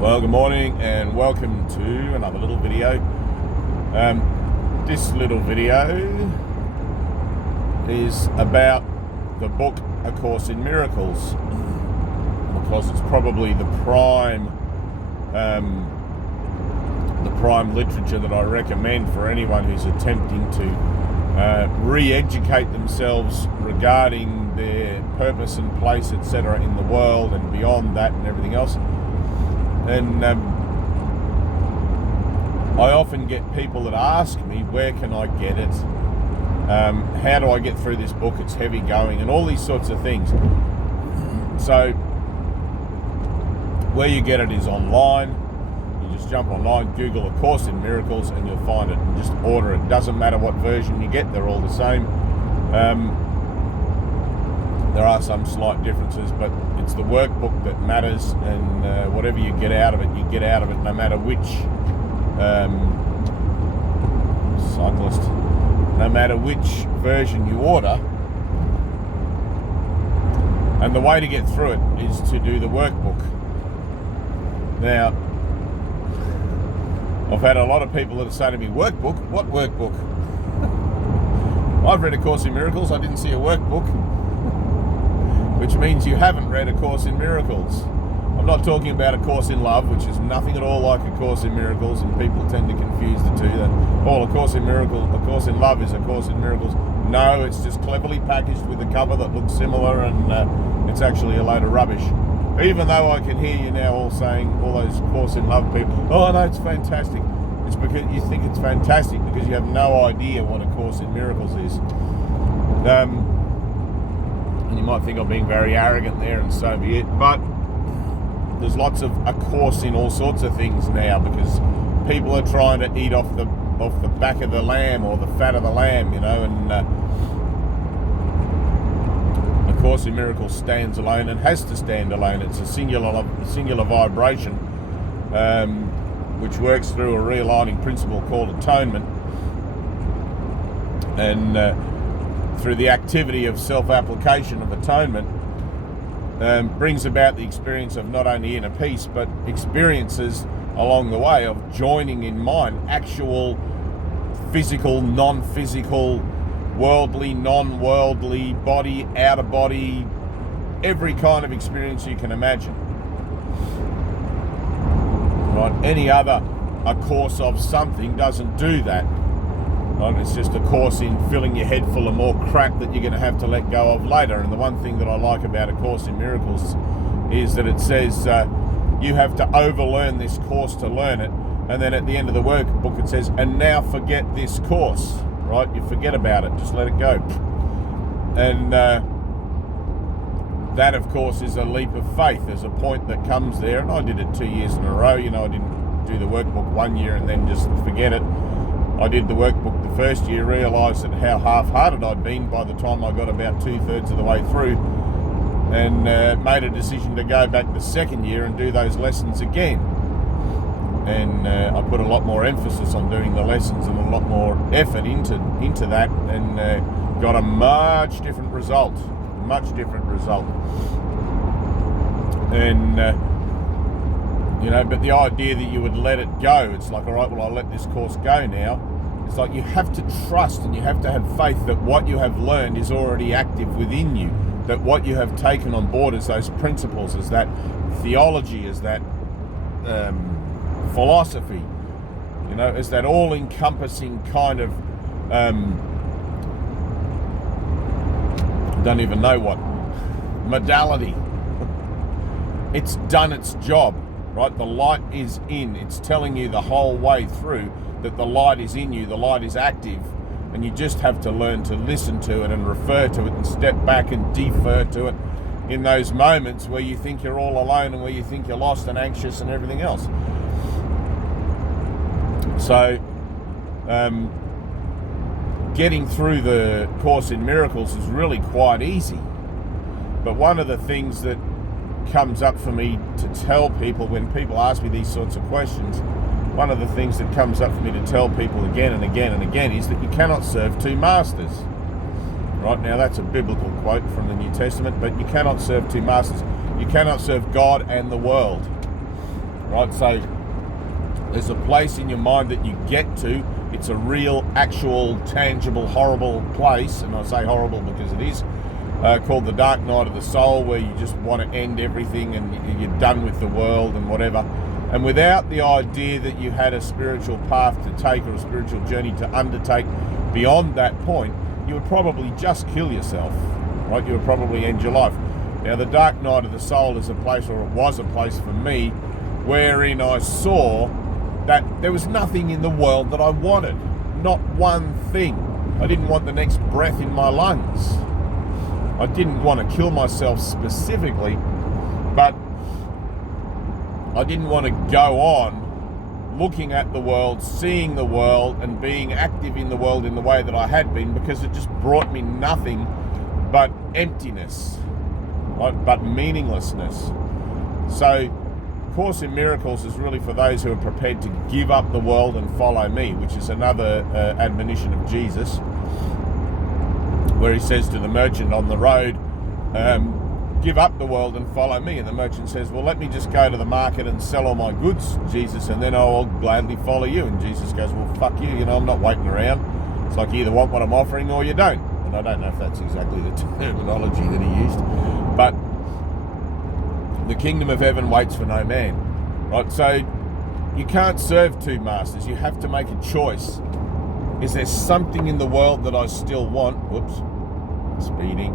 Well, good morning and welcome to another little video. This little video is about the book A Course in Miracles, because it's probably the prime literature that I recommend for anyone who's attempting to re-educate themselves regarding their purpose and place, etc., in the world and beyond that and everything else. And I often get people that ask me, where can I get it? How do I get through this book? It's heavy going and all these sorts of things. So where you get it is online. You just jump online, Google A Course in Miracles, and you'll find it, and just order it. Doesn't matter what version you get, they're all the same. There are some slight differences, but it's the workbook that matters, and whatever you get out of it, you get out of it, no matter which no matter which version you order. And the way to get through it is to do the workbook. Now, I've had a lot of people that say to me, workbook? What workbook? I've read A Course in Miracles, I didn't see a workbook. Which means you haven't read A Course in Miracles. I'm not talking about A Course in Love, which is nothing at all like A Course in Miracles, and people tend to confuse the two. That, A Course in Miracles, A Course in Love is A Course in Miracles. No, it's just cleverly packaged with a cover that looks similar, and it's actually a load of rubbish. Even though I can hear you now all saying, all those Course in Love people, oh no, it's fantastic. It's because you think it's fantastic because you have no idea what A Course in Miracles is. And you might think I'm being very arrogant there, and so be it, but there's lots of A Course in all sorts of things now, because people are trying to eat off the back of the lamb, or the fat of the lamb, you know, and A Course in Miracles stands alone and has to stand alone. It's a singular vibration, which works through a realigning principle called atonement, and through the activity of self-application of atonement, brings about the experience of not only inner peace, but experiences along the way of joining in mind actual physical, non-physical, worldly, non-worldly, body, outer body, every kind of experience you can imagine. Right? Any other A Course of something doesn't do that. Right? It's just a course in filling your head full of more crap that you're going to have to let go of later. And the one thing that I like about A Course in Miracles is that it says you have to overlearn this course to learn it. And then at the end of the workbook it says, and now forget this course. Right? You forget about it. Just let it go. And that, of course, is a leap of faith. There's a point that comes there, and I did it 2 years in a row. You know, I didn't do the workbook 1 year and then just forget it. I did the workbook the first year, realised that how half-hearted I'd been by the time I got about 2/3 of the way through, and made a decision to go back the second year and do those lessons again. And I put a lot more emphasis on doing the lessons and a lot more effort into that, and got a much different result. And you know, but the idea that you would let it go, it's like, all right, well, I'll let this course go now. It's like you have to trust and you have to have faith that what you have learned is already active within you, that what you have taken on board is those principles, is that theology, is that philosophy, you know, is that all-encompassing kind of, don't even know what, modality. It's done its job. Right, the light is in. It's telling you the whole way through that the light is in you, the light is active, and you just have to learn to listen to it and refer to it and step back and defer to it in those moments where you think you're all alone and where you think you're lost and anxious and everything else. So, getting through the Course in Miracles is really quite easy. But one of the things that comes up for me to tell people when people ask me these sorts of questions, one of the things that comes up for me to tell people again and again and again is that you cannot serve two masters. Right, now that's a biblical quote from the New Testament, but you cannot serve two masters. You cannot serve God and the world. right? So there's a place in your mind that you get to. It's a real, actual, tangible, horrible place, and I say horrible because it is, called the dark night of the soul, where you just want to end everything and you're done with the world and whatever. And without the idea that you had a spiritual path to take or a spiritual journey to undertake beyond that point, you would probably just kill yourself, right? You would probably end your life. Now, the dark night of the soul is a place, or it was a place for me, wherein I saw that there was nothing in the world that I wanted. Not one thing. I didn't want the next breath in my lungs. I didn't want to kill myself specifically, but I didn't want to go on looking at the world, seeing the world, and being active in the world in the way that I had been, because it just brought me nothing but emptiness, right? But meaninglessness. So Course in Miracles is really for those who are prepared to give up the world and follow me, which is another admonition of Jesus, where he says to the merchant on the road, give up the world and follow me. And the merchant says, well, let me just go to the market and sell all my goods, Jesus, and then I'll gladly follow you. And Jesus goes, well, fuck you, I'm not waiting around. It's like you either want what I'm offering or you don't. And I don't know if that's exactly the terminology that he used, but the kingdom of heaven waits for no man, right? So you can't serve two masters. You have to make a choice. Is there something in the world that I still want? Whoops, speeding.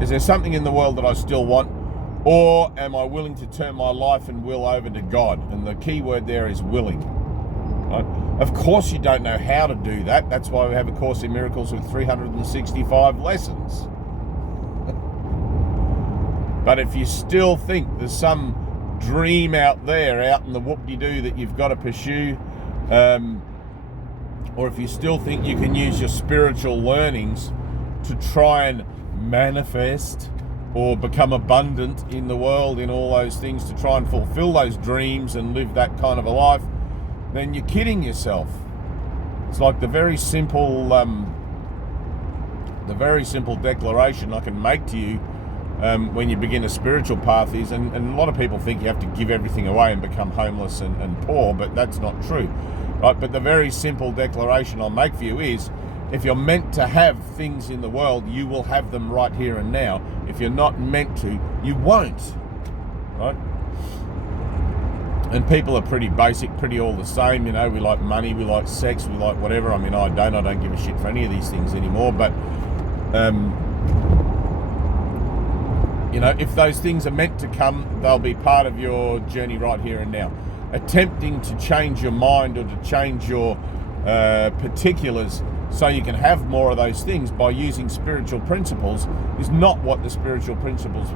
Is there something in the world that I still want? Or am I willing to turn my life and will over to God? And the key word there is willing. Right? Of course you don't know how to do that. That's why we have a Course in Miracles with 365 lessons. But if you still think there's some dream out there, out in the whoop-de-doo that you've got to pursue, or if you still think you can use your spiritual learnings to try and manifest or become abundant in the world, in all those things, to try and fulfill those dreams and live that kind of a life, then you're kidding yourself. It's like the very simple declaration I can make to you when you begin a spiritual path is, and a lot of people think you have to give everything away and become homeless and poor, but that's not true, right? But the very simple declaration I'll make for you is, if you're meant to have things in the world, you will have them right here and now. If you're not meant to, you won't, right? And people are pretty basic, pretty all the same. We like money, we like sex, we like whatever. I mean, I don't give a shit for any of these things anymore, but if those things are meant to come, they'll be part of your journey right here and now. Attempting to change your mind or to change your particulars so you can have more of those things by using spiritual principles is not what the spiritual principles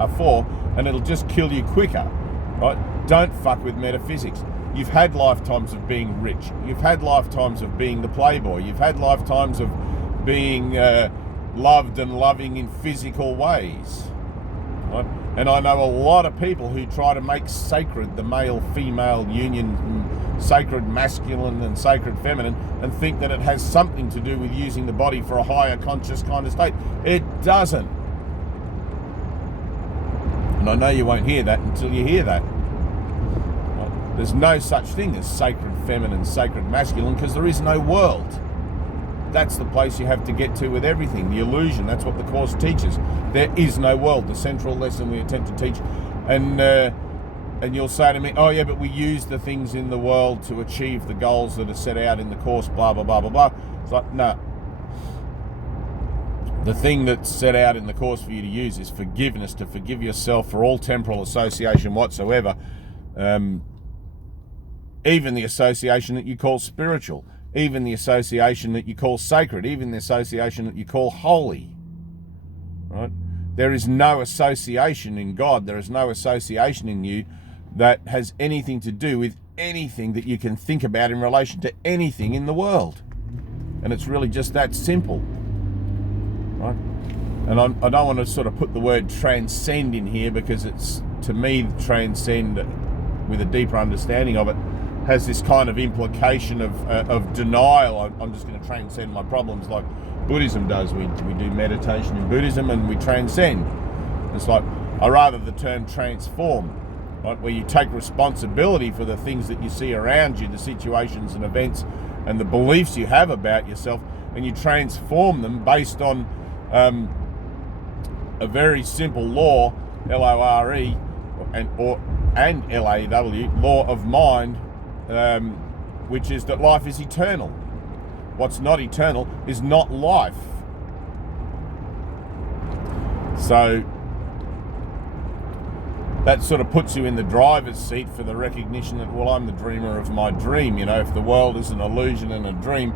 are for, and it'll just kill you quicker, right? Don't fuck with metaphysics. You've had lifetimes of being rich. You've had lifetimes of being the playboy. You've had lifetimes of being loved and loving in physical ways. Right? And I know a lot of people who try to make sacred the male-female union, sacred masculine and sacred feminine, and think that it has something to do with using the body for a higher conscious kind of state. It doesn't. And I know you won't hear that until you hear that. Right? There's no such thing as sacred feminine, sacred masculine, because there is no world. That's the place you have to get to with everything, the illusion. That's what the Course teaches. There is no world, the central lesson we attempt to teach. And you'll say to me, oh yeah, but we use the things in the world to achieve the goals that are set out in the Course, blah, blah, blah, blah, blah. It's like, no. The thing that's set out in the Course for you to use is forgiveness, to forgive yourself for all temporal association whatsoever, even the association that you call spiritual, even the association that you call sacred, even the association that you call holy, right? There is no association in God, there is no association in you that has anything to do with anything that you can think about in relation to anything in the world. And it's really just that simple, right? And I don't want to sort of put the word transcend in here, because it's, to me, transcend with a deeper understanding of it has this kind of implication of denial. I'm just going to transcend my problems like Buddhism does. We do meditation in Buddhism and we transcend. It's like, I rather the term transform. right? Where you take responsibility for the things that you see around you, the situations and events and the beliefs you have about yourself, and you transform them based on a very simple law, L-O-R-E, and L-A-W, law of mind, which is that life is eternal. What's not eternal is not life. So that sort of puts you in the driver's seat for the recognition that, well, I'm the dreamer of my dream. You know, if the world is an illusion and a dream,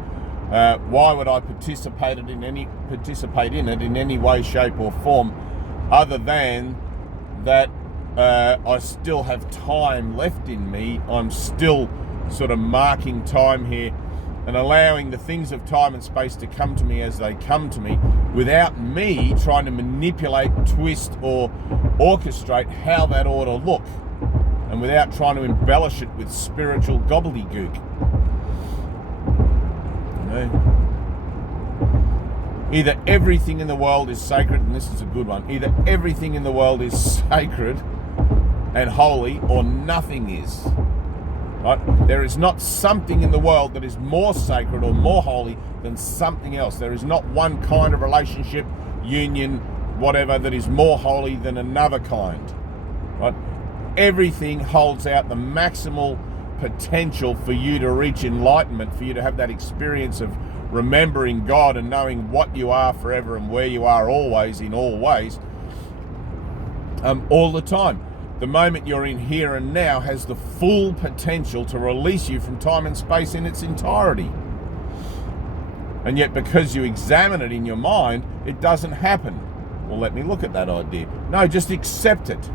why would I participate in it in any way, shape or form, other than that I still have time left in me. I'm still sort of marking time here and allowing the things of time and space to come to me as they come to me, without me trying to manipulate, twist or orchestrate how that ought to look, and without trying to embellish it with spiritual gobbledygook. You know? Either everything in the world is sacred, and this is a good one, either everything in the world is sacred and holy, or nothing is. Right? There is not something in the world that is more sacred or more holy than something else. There is not one kind of relationship, union, whatever, that is more holy than another kind. Right? Everything holds out the maximal potential for you to reach enlightenment, for you to have that experience of remembering God and knowing what you are forever and where you are always in all ways, all the time. The moment you're in here and now has the full potential to release you from time and space in its entirety. And yet, because you examine it in your mind, it doesn't happen. Well, let me look at that idea. No, just accept it.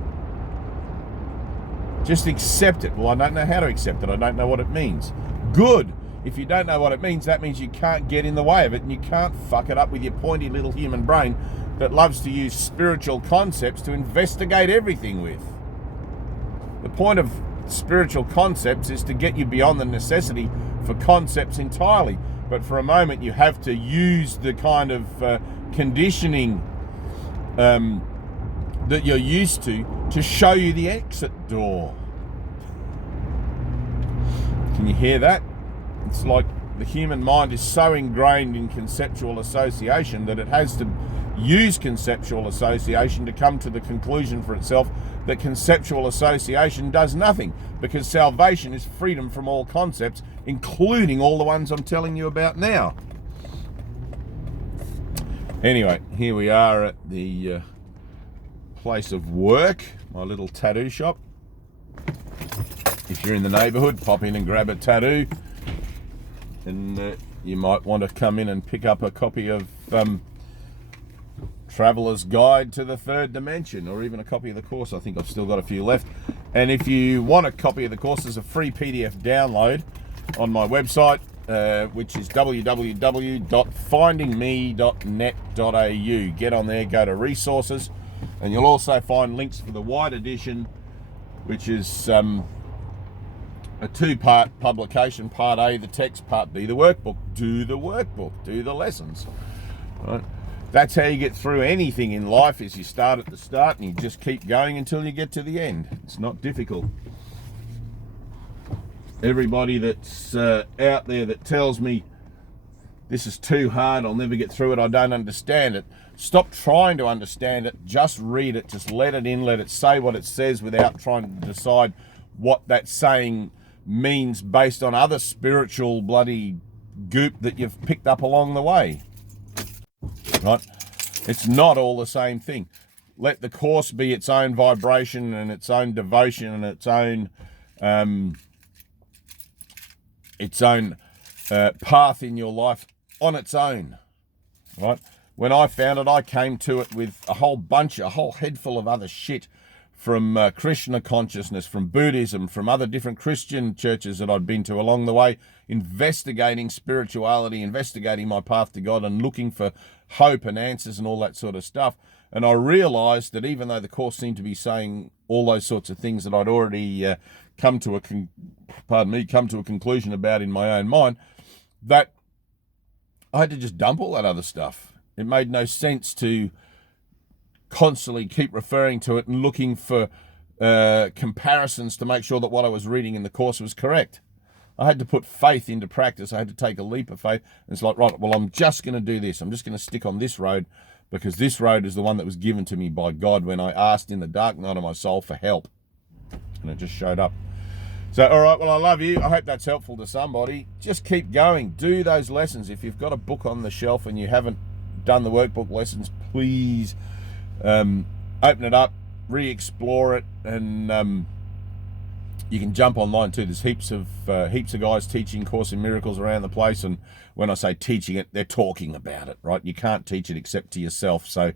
Just accept it. Well, I don't know how to accept it. I don't know what it means. Good. If you don't know what it means, that means you can't get in the way of it, and you can't fuck it up with your pointy little human brain that loves to use spiritual concepts to investigate everything with. The point of spiritual concepts is to get you beyond the necessity for concepts entirely. But for a moment, you have to use the kind of conditioning that you're used to show you the exit door. Can you hear that? It's like the human mind is so ingrained in conceptual association that it has to use conceptual association to come to the conclusion for itself that conceptual association does nothing, because salvation is freedom from all concepts, including all the ones I'm telling you about now. Anyway, here we are at the place of work, my little tattoo shop. If you're in the neighbourhood, pop in and grab a tattoo, and you might want to come in and pick up a copy of Traveller's Guide to the Third Dimension, or even a copy of the course. I think I've still got a few left. And if you want a copy of the course, there's a free PDF download on my website, which is www.findingme.net.au. Get on there, go to resources, and you'll also find links for the white edition, which is a two-part publication. Part A, the text; part B, the workbook. Do the workbook, do the lessons. Right? That's how you get through anything in life, is you start at the start and you just keep going until you get to the end. It's not difficult. Everybody that's out there that tells me this is too hard, I'll never get through it, I don't understand it, stop trying to understand it, just read it, just let it in, let it say what it says without trying to decide what that saying means based on other spiritual bloody goop that you've picked up along the way. Right? It's not all the same thing. Let the course be its own vibration and its own devotion and its own path in your life on its own. Right? When I found it, I came to it with a whole head full of other shit, from Krishna consciousness, from Buddhism, from other different Christian churches that I'd been to along the way, investigating spirituality, investigating my path to God, and looking for hope and answers and all that sort of stuff. And I realized that even though the course seemed to be saying all those sorts of things that I'd already come to a conclusion about in my own mind, that I had to just dump all that other stuff. It made no sense to constantly keep referring to it and looking for comparisons to make sure that what I was reading in the course was correct. I had to put faith into practice. I had to take a leap of faith. And it's like, right, well, I'm just going to do this. I'm just going to stick on this road because this road is the one that was given to me by God when I asked in the dark night of my soul for help. And it just showed up. So, all right, well, I love you. I hope that's helpful to somebody. Just keep going. Do those lessons. If you've got a book on the shelf and you haven't done the workbook lessons, please open it up, re-explore it, and you can jump online too. There's heaps of guys teaching Course in Miracles around the place, and when I say teaching it, they're talking about it, right? You can't teach it except to yourself. So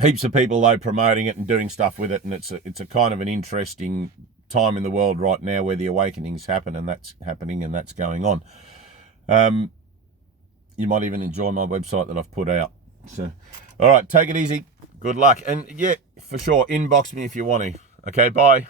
heaps of people though promoting it and doing stuff with it, and it's a kind of an interesting time in the world right now where the awakenings happen, and that's happening and that's going on. You might even enjoy my website that I've put out. So, all right, take it easy. Good luck, and yeah, for sure, inbox me if you want to. Okay, bye.